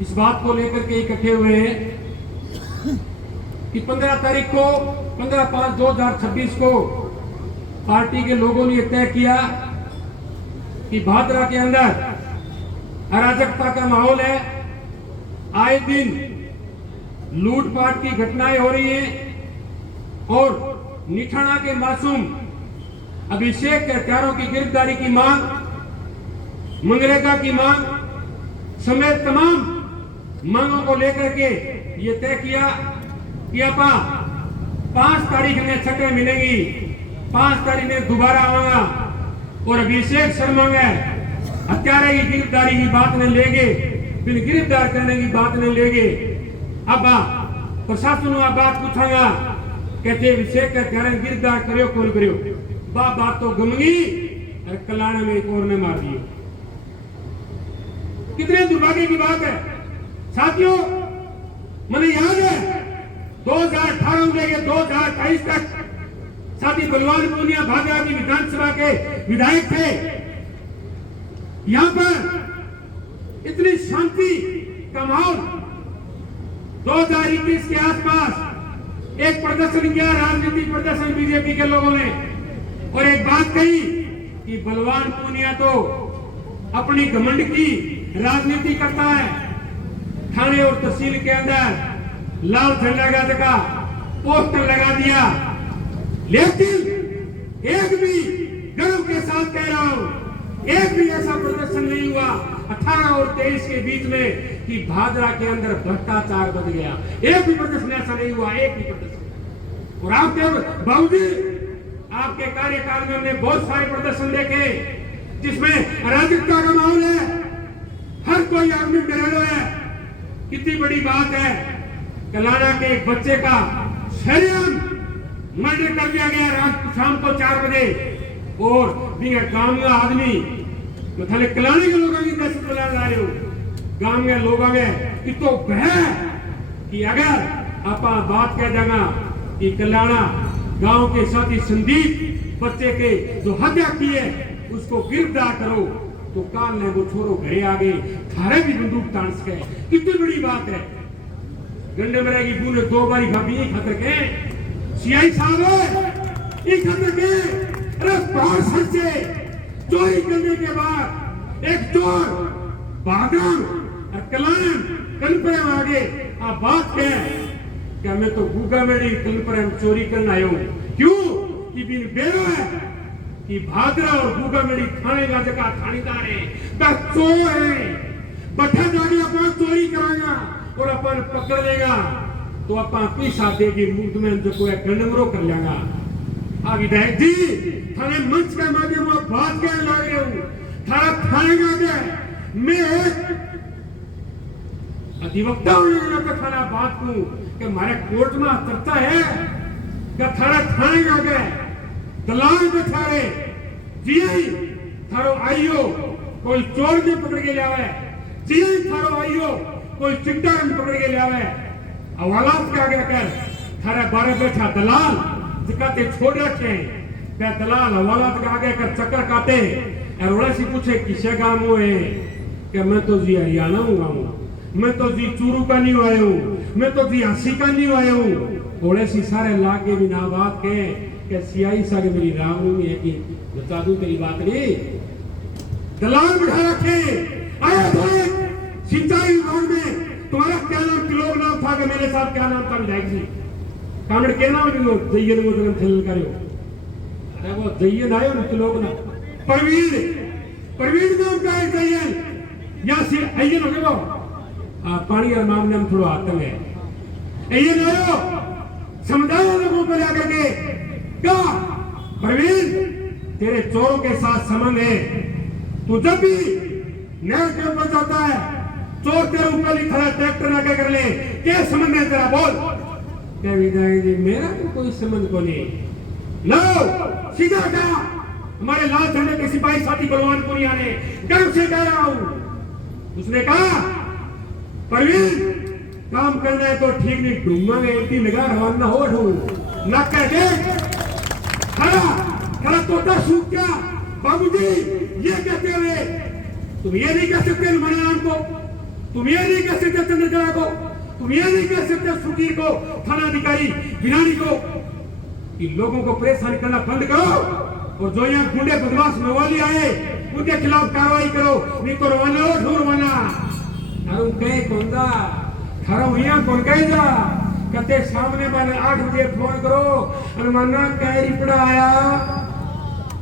इस बात को लेकर के इकट्ठे हुए हैं कि 15 तारीख को 15/5/2026 को पार्टी के लोगों ने तय किया कि भादरा के अंदर अराजकता का माहौल है। आए दिन लूटपाट की घटनाएं हो रही हैं और निठाना के मासूम अभिषेक के हत्यारों की गिरफ्तारी की मांग, मनरेगा की मांग समेत तमाम मांगों को लेकर के ये तय किया कि अपा 5 तारीख में छठे मिलेंगी, 5 तारीख में दोबारा आऊंगा और अभिषेक शर्मा में हत्यारे की गिरफ्तारी की बात नहीं लेंगे, फिर गिरफ्तार करने की बात नहीं लेंगे। अब प्रशासन बात पूछागा, कहते अभिषेक के हत्यारे गिरफ्तार करियो कौन करियो, बात तो गमगी और कल्याण में एक और ने मार दिए। कितने दुर्भाग्य की बात है साथियों। मुझे याद है 2018 से लेकर 2023 तक साथी बलवान पूनिया भादरा की विधानसभा के विधायक थे। यहां पर इतनी शांति का माहौल 2021 के आसपास एक प्रदर्शन किया, राजनीतिक प्रदर्शन बीजेपी के लोगों ने, और एक बात कही कि बलवान पूनिया तो अपनी घमंड की राजनीति करता है। थाने और तहसील के अंदर लाल झंडा का जगह पोस्टर लगा दिया, लेकिन एक भी गर्व के साथ कह रहा हूं, एक भी ऐसा प्रदर्शन नहीं हुआ 18 और 23 के बीच में कि भादरा के अंदर भ्रष्टाचार बढ़ गया। एक भी प्रदर्शन ऐसा नहीं हुआ, एक भी प्रदर्शन। और आपके बावजूद आपके कार्यकाल में हमने बहुत सारे प्रदर्शन देखे जिसमें अराजकता का माहौल है, हर कोई आदमी बेरहम है। कितनी बड़ी बात है, कलाना के एक बच्चे का शरेआम मर्डर कर दिया गया रात शाम को 4 बजे, और गांव का आदमी थाने कलाने के लोगों की दहशत फैला रहे हो। गांव के लोगों में इतो बह कि अगर आप बात कह देगा कि कल्याणा गांव के साथी संदीप बच्चे के जो हत्या की है उसको गिरफ्तार करो, तो काल ने वो छोरो घरे आ गए, थारे भी बंदूक तान सके। कितनी बड़ी बात है। गंडे मरे की बूने 2 बारी भाभी खतर के सीआई साहब एक खतर के, अरे बाहर सच्चे चोरी करने के बाद एक चोर बागम और कलान कल आगे आप बात क्या मैं तो गुगा मेरी कल पर चोरी करना आया हूं। क्यों कि बिन बेरो है कि भादरा और गुगा मेरी थाने का जगह थानेदार है, चोर है, बठा जाके अपन चोरी कराएगा और अपन पकड़ लेगा तो अपन पैसा देगी मुफ्त में जो कोई गंडमरो कर लेगा। आ विधायक जी थाने मंच के माध्यम से बात कहने लग रहे हूं, थारा थाने का क्या मैं अधिवक्ता हूं तो थाना बात कहूं कि हमारे कोर्ट में चर्चा है कि थारा थाने का क्या दलाल पे थारे जी थारो आइयो कोई चोर भी पकड़ के लावे, जी थारो आइयो कोई चिट्टा भी पकड़ के लावे, हवालात के आगे कर थारे बारे बैठा दलाल जिकाते छोड़ रखे हैं, दलाल हवालात के आगे कर चक्कर काटे और वैसी पूछे किसे गांव है कि मैं तो जी हरियाणा हूँ, गाँव मैं तो जी चूरू का नहीं आया हूँ, मैं तो जी हंसी का नहीं आया हूँ। थोड़े सी सारे लागे भी ना बात के सियाई सागे मेरी राम है कि बता दूं तेरी बात नहीं। दलाल बिठा रखे आया थे सिंचाई विभाग में, तुम्हारा क्या नाम किलोग नाम था कि मेरे साथ क्या नाम था विधायक जी कामड़ के नाम भी जयन वो जगह खेल करो, अरे वो जयन आयो ना किलोग ना प्रवीण नाम का है जयन या से अयन हो गयो पानी और मामले में थोड़ा आतंक है। ये आयो समझाओ लोगों को जाकर के क्या प्रवीण तेरे चोरों के साथ संबंध है, तू जब भी नहर के ऊपर जाता है चोर तेरे ऊपर ही खड़ा ट्रैक्टर ना क्या कर ले, क्या संबंध है तेरा बोल। क्या विधायक जी मेरा तो कोई संबंध को नहीं, लो सीधा कहा हमारे लाल झंडे के सिपाही साथी बलवान पुनिया ने गर्व से कह रहा हूं, उसने कहा प्रवीण काम करना है तो ठीक नहीं ढूंढना है इतनी लगा रवाना हो ढूंढ ना कह दे खड़ा खड़ा तोता सूख क्या बाबूजी ये कहते हुए तुम ये नहीं कह सकते हमारे नाम को तुम ये नहीं कह सकते चंद्रकला को, तुम ये नहीं कह सकते सुकीर को, थाना अधिकारी भिनानी को कि लोगों को परेशान करना बंद करो और जो यहाँ गुंडे बदमाश मवाली आए उनके खिलाफ कार्रवाई करो, नहीं तो रवाना हो ढूंढ रवाना थारू कहे कौन दा थारू यहाँ कौन कहे जा कहते सामने मैंने 8 बजे फोन करो और मन्ना कह रिपड़ा आया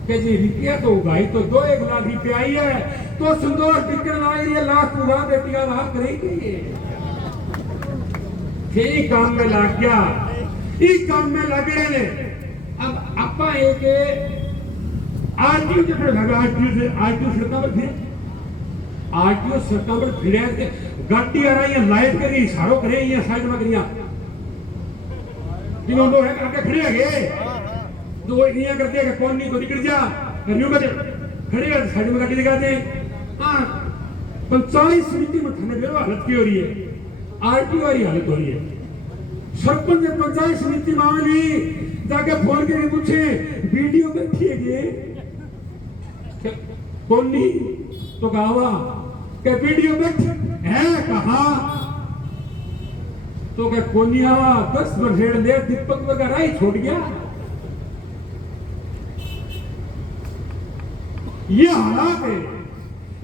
कि जी रुपया तो भाई तो 2-1 लाख रुपया आई है तो संतोष बिकन आई है लाख पूरा बेटिया लाभ करेगी यही काम में लग गया, इस काम में लग रहे ने। अब आपा एक आरटीओ जो लगा आरटीओ सड़कों पर फिर आरटीओ सड़कों पर फिरे गाड़ी आ रही है लाइट करी इशारों करे ये साइड में करिया तीनों लोग है आगे खड़े हैं जो ये करते हैं कौन नहीं तो निकल जा करियो का खड़े हैं साइड में गाड़ी लगाते हैं। हाँ पंचायत समिति में थाने बेरो हालत की हो रही है, आरटीओ वाली हालत हो रही है। सरपंच पंचायत समिति मामले जाके फोन करके पूछे वीडियो बैठी है कौन नहीं तो गावा के वीडियो बैठ है कहा तो क्या कौन नहीं आवा 10 वर्ष दे दीपक वगैरह ही छोड़ गया। ये हालात है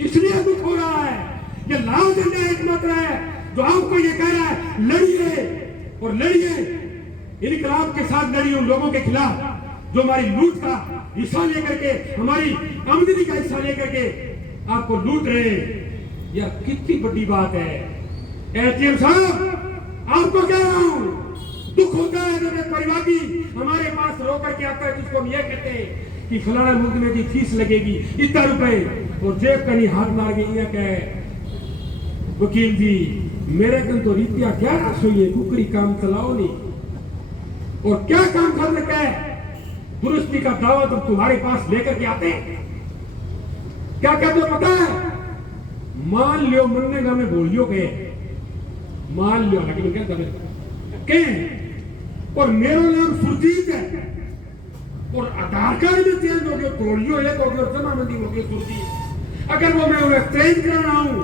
इसलिए दुख हो रहा है। ये लाभ देना एकमात्र है जो आपको ये कह रहा है लड़िए और लड़िए इनकलाब के साथ लड़िए उन लोगों के खिलाफ जो हमारी लूट का हिस्सा लेकर के हमारी आमदनी का हिस्सा लेकर के आपको लूट रहे हैं। यह कितनी बड़ी बात है। एटीएम साहब आपको कह रहा हूं दुख होता है जब एक परिवादी हमारे पास रो करके आता है जिसको हम ये कहते हैं कि फलाना मुकदमे की फीस लगेगी इतना रुपए और जेब का नहीं हाथ मार के ये कहे वकील जी मेरे कन तो रुपया क्या रसोई है कुकरी काम चलाओ नहीं और क्या काम कर रखा है दुरुस्ती का दावा तुम तुम्हारे पास लेकर के आते हैं क्या कहते हो पता है मान लियो मरने में बोलियो गए मान लियो लेकिन क्या और मेरा नाम सुरजीत है और आधार कार्ड में चेंज हो गया तोड़ियो एक हो गया और जमाबंदी हो गई सुरजीत अगर वो मैं उन्हें चेंज कराना हूं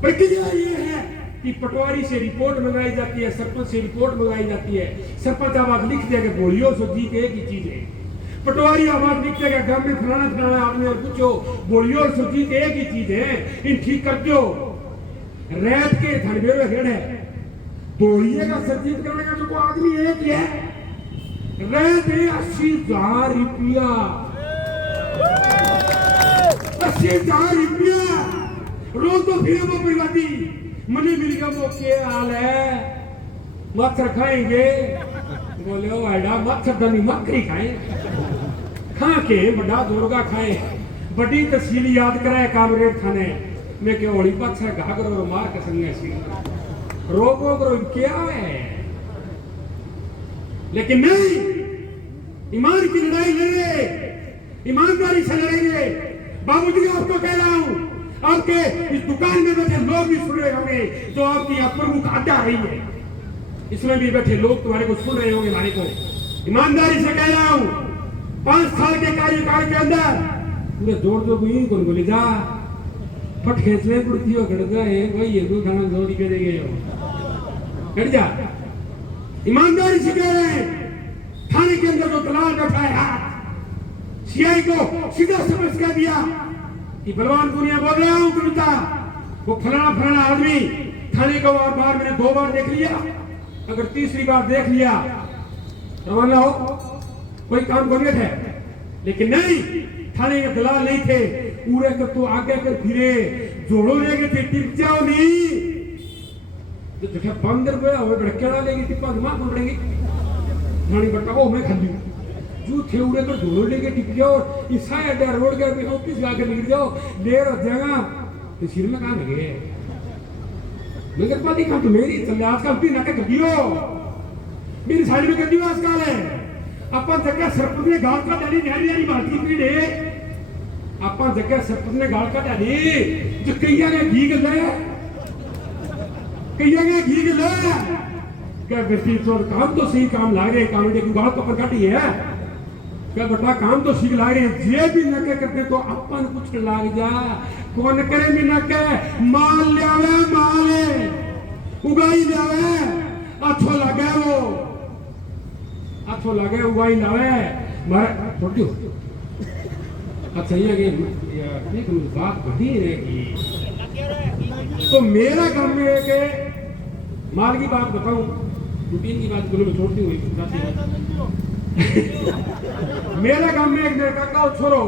प्रक्रिया ये है कि पटवारी से रिपोर्ट मंगाई जाती है सरपंच से रिपोर्ट मंगाई जाती है सरपंच आवाज लिख देगा बोलियो सुरजीत एक ही चीज है पटवारी आवाज लिख देगा गांव में फलाना फलाना आदमी और पूछो बोलियो सुरजीत एक ही चीज है इन ठीक कर दो रेत के धनबेरो हेड है बोलिएगा सुरजीत करने का जो आदमी एक ही है रेत 80,000 रुपया 80,000 रुपया रोज तो फिर वो परिवादी मने मिल गया वो क्या हाल है मच्छर खाएंगे बोले ओ ऐडा मच्छर दनी मक्खी खाए खा के बड़ा दुर्गा खाए बड़ी तहसील याद कराए कामरेड थाने में के होली मच्छर घा करो मार के संगे सी रोको करो क्या है लेकिन नहीं ईमान की लड़ाई लड़े ईमानदारी से लड़ेंगे। बाबूजी आपको कह रहा हूं आपके इस दुकान में बैठे लोग भी सुन रहे होंगे जो आपकी प्रमुख अड्डा रही है इसमें भी बैठे लोग तुम्हारे को सुन रहे होंगे हमारे को ईमानदारी से कह रहा हूं 5 साल के कार्यकाल के अंदर पूरे जोड़ जो भी कौन बोले जा फट खेचने पड़ती हो घट जाए वही है कोई खाना जोड़ी के देंगे घट जा ईमानदारी से कह रहे हैं थाने के अंदर जो दलाल बैठा है सीआई को सीधा समझ कर दिया कि बलवान पुनिया बोल रहा हूं कविता वो फलाना फलाना आदमी थाने को बार मैंने 2 बार देख लिया अगर तीसरी बार देख लिया रवाना हो कोई काम करने थे लेकिन नहीं थाने के दलाल नहीं थे पूरे कर तो आगे कर फिरे जोड़ो लेके थे टिप जाओ नहीं तो जगह बंदर गया वो बड़केड़ा लेगी टिप्पा दिमाग में पड़ेगी थानी बट्टा को मैं खल्ली जो थे उड़े कर जोड़ो लेके टिप जाओ इस साइड रोड के भी ऑफिस जाके निकल जाओ देर हो जाएगा तो सिर में कहां लगे नगर पालिका काम तो मेरी चल आजकल भी नाटक कर दियो मेरी साइड में कर दियो आजकल है अपन जगह सरपंच ने गाल का डाली न्यारी भारतीय पीढ़ है अपन जगह सरपंच ने गाल का डाली जो कईया ने घी गले कईया ने घी गले क्या बेटी तो काम तो सही काम ला रहे काम के गाल तो पर काटी है क्या बटा काम तो सीख ला रहे हैं जे भी नके करते तो अपन कुछ लाग जा कौन करे भी नके माल लियावे माले उगाई लावे अच्छो लगे वो अच्छो लगे उगाई लावे मारे छोड़ दो। अच्छा ये कि बात बढ़ी रहेगी तो मेरा काम में है कि माल की बात बताऊं, रूटीन की बात गुरु में छोड़ती हुई मेरे गांव में एक मेरे काका छोरो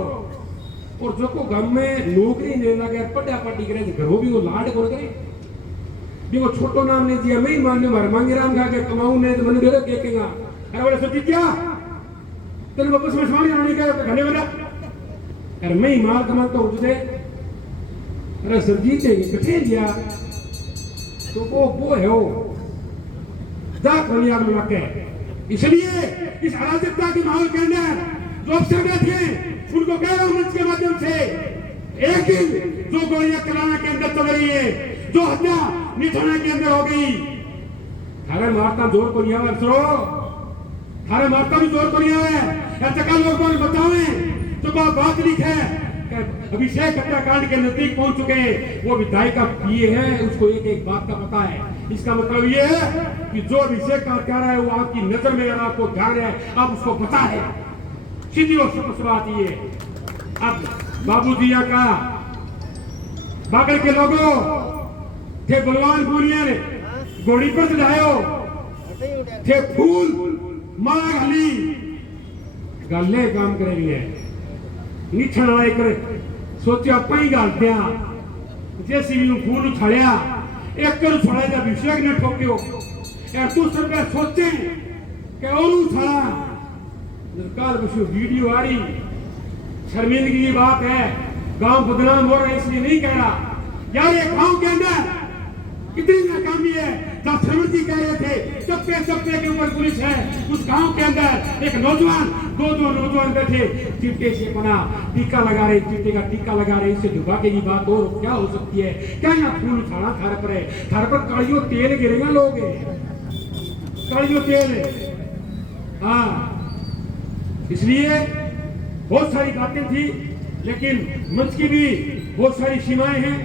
और जो को गांव में नौकरी नहीं लगे पढ़ा पाटी करे घरों भी वो लाड कर करे भी वो छोटो नाम ने दिया मैं ही मान्य मार मांगे राम खा के कमाऊं ने तो मन डेरे केकेगा अरे बोले सोची क्या तेरे वापस में सामने आने का तो घने वाला अरे मैं ही माल कमाता हूं तुझे अरे सरजीत देंगे कठे दिया तो वो है वो जा बनियाद में रखे। इसलिए इस अराजकता के माहौल के अंदर जो अफसर बैठे उनको कह रहा हूं मंच के माध्यम से एक दिन जो गोलियां कलाना के अंदर चल रही है, जो हत्या निथाना के अंदर हो गई, थारे मारता जोर को नहीं आवे अफसरो, थारे मारता भी जोर को नहीं आवे। ऐसा कल लोगों ने बतावे तो बात लिखे अभिषेक हत्याकांड के नजदीक पहुंच चुके हैं, वो विधायक का पीए है, उसको एक एक बात का पता है। इसका मतलब ये है कि जो अभिषेक का कह रहा है वो आपकी नजर में आपको ध्यान है, अब उसको पता है। सीधी और स्पष्ट बात ये अब बाबू दिया का बागड़ के लोगों थे बलवान पूनिया ने घोड़ी पर चढ़ायो थे फूल माला घाली गले काम करेंगे निठन आए करे सोचा आप ही गाल दिया जैसी भी फूल उछाड़िया एक कर उछाड़ा जब अभिषेक ने ठोक्यो यार तू सब पे सोचे कि और उछाड़ा सरकार कुछ वीडियो आ रही शर्मिंदगी की बात है, गांव बदनाम हो रहा है इसलिए नहीं कह रहा यार। ये गांव के अंदर कितनी नाकामी है, जब श्रवण जी कह रहे थे चप्पे के ऊपर पुलिस है, उस गांव के अंदर एक नौजवान दो नौजवान बैठे चिट्टे से बना टीका लगा रहे, चिट्टे का टीका लगा रहे, इससे धुबाके की बात और क्या हो सकती है। क्या यहाँ फूल उछाड़ा थारे पर कालियो तेल गिरेगा लोग कालियो तेल हाँ। इसलिए बहुत सारी बातें थी लेकिन मंच की भी बहुत सारी सीमाएं हैं।